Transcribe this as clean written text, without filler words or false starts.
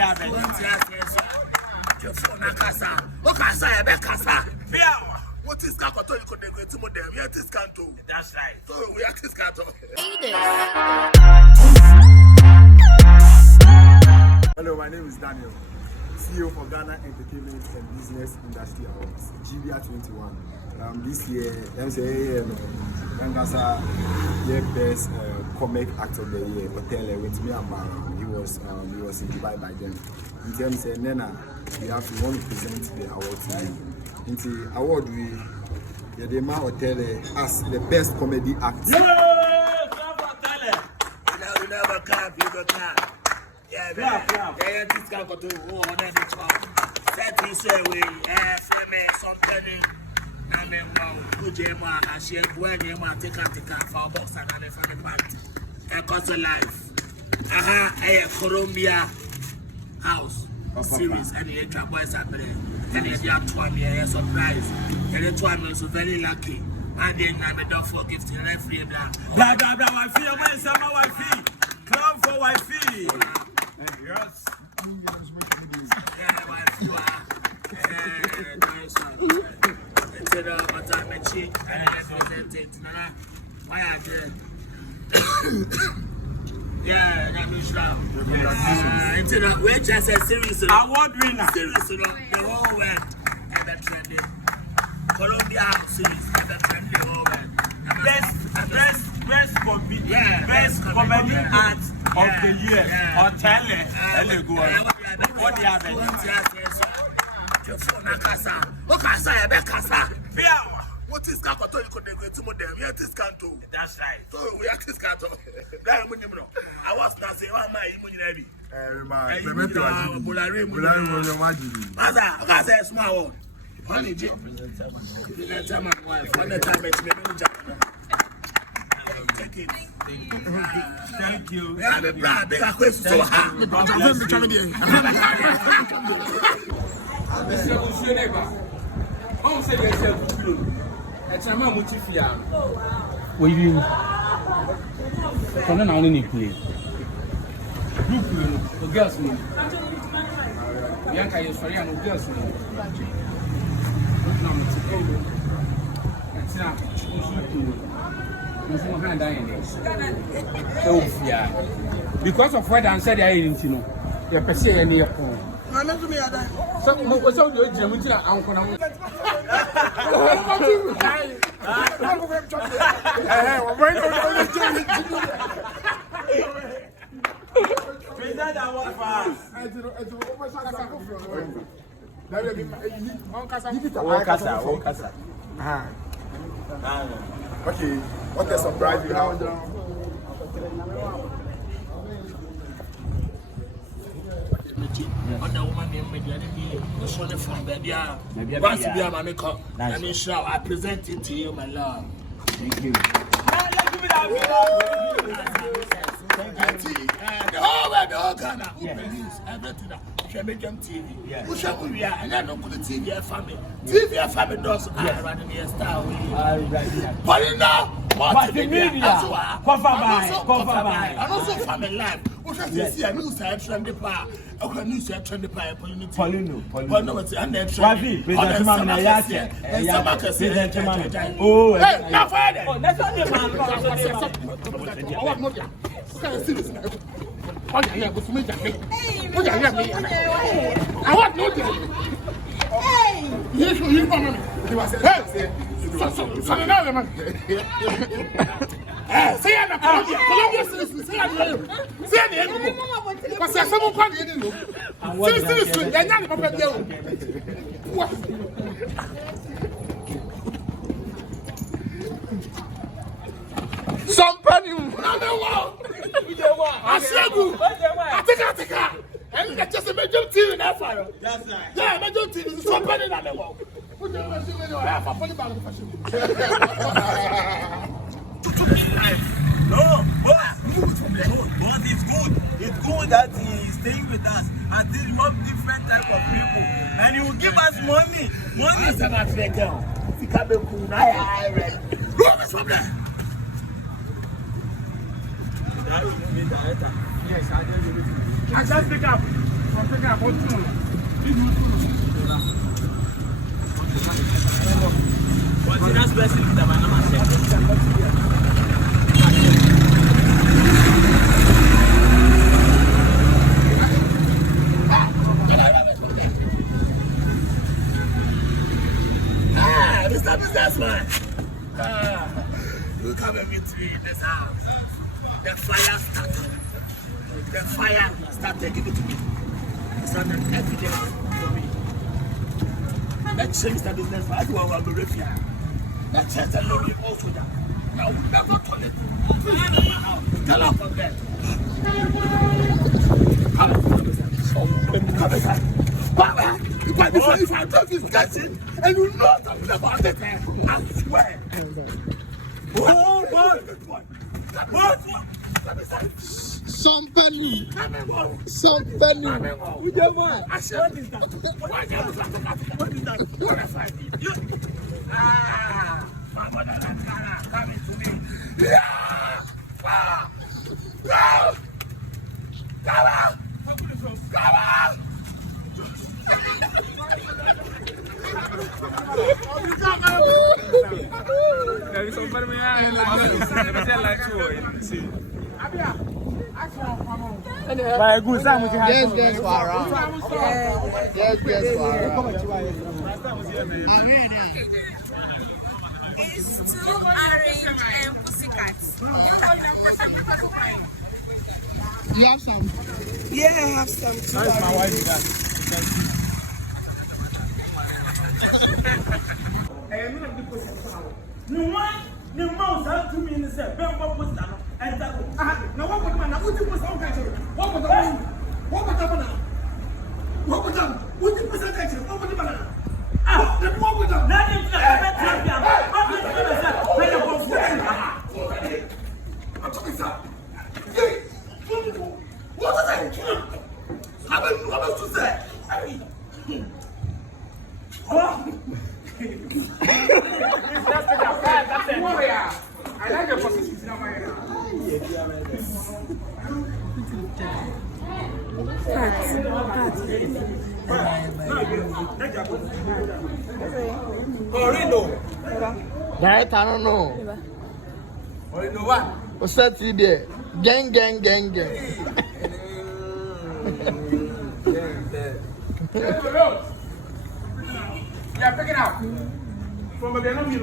What is Kakoto? You could go to them. Yet is Kanto. That's right. So we are this Kanto. Hello, my name is Daniel, CEO for Ghana Entertainment and Business Industry Awards, GBA 21. This year, MCA the best comic actor of the year, Otele with me and he was in Dubai by then. In terms of Nena, we want to present the award to you. In the award, we Otele as the best comedy actor. You never clap, you go clap. Yeah, man. Yeah, this guy got to go on the top. Set this way, something. I mean, wow, good Jema, I share when you take a for a box and a family party. A cost of life. Columbia House series, and the extra boys are there. And they are 20 years surprise. And the 20 is very lucky. And then I'm a dog for gifting and free blah. Blah, blah, blah, wifey, I'm my summer wifey. Club for wifey. Yes. Yeah, wifey, you are. Nice one. But I'm a chick and I represent it. Why are you? Yeah, I'm in Shroud. We just a series. Award winner. Series, the whole world. Ever trending. Columbia House series. Ever trending the whole world. Best comedy act of the year. Otele. What do you have? What is Kakoto? You could go to them. Yet is Kanto. That's right. So we are this Kanto. I was not saying, "Oh my, Imunyabi." Mother, I say small one. Honey, Jim. Take it. Thank you. We have a big question. So what do you mean? Only play. The girls know. Bianca is sorry, and the girls know. Because of what I said, I didn't know. You're pursuing any of them. So, what's all your gym? Which are uncle? Present award for us. Okay, what a surprise you have. On the woman named Mediani, the son from Babia. Once you are my makeup, and in shall I present it to you, my love. Thank you. The whole Ghana who produce everything. Shemejam TV. Who shall we are? And I don't put the TV family. TV family does. I run in the star. But now, multimedia. And also family life. What I see, I knew I trend the power. I knew I trend the power. Polino. And then Travi. Oh, now Friday. That's not the man. I want no day. Hey! You come on. So now, man. Say I'm not Columbia citizen. Say I'm not. Say I'm not. Because there's someone called you. Seriously, you're not prepared. What? Somebody. I take her. And that's just a major TV in that fire. That's right. Yeah, major TV is somebody in the wall. Put your machine in your half. I put it back in the fashion. No, but it's good. It's good that he is staying with us until we have different type of people. And he will give us money. Money is about to go. Yes, I just pick up. Continuous blessing with the man. Mr. Businessman, you come and meet me in this house. The fire started. The fire started. Give it to me. It's not an evidence for me. Let's change the business. I do want to be here. Let's change the lorry also. I will never tolerate it. Tell up from there. Come inside. Baba, if I talk this guessing and you know something about it, I swear. Somebody. What is that? What is that? What is that? You. My mother and Kara coming to me. Yeah! Go! Come on! Come on! It's two orange and pussycats. You have some? Yeah, I have some too. That's my wife. No mouse have 2 minutes. Ben what was that? And that. Now what was man? What was on that? What was that? What was that? What was that? What was that? What was that? What was that? Nothing to that. What was that? What was that? I'm talking sir. What was that? How about to say? I like the position. That I don't know. What's that there? Gang. Yeah, pick it out. From the enemy.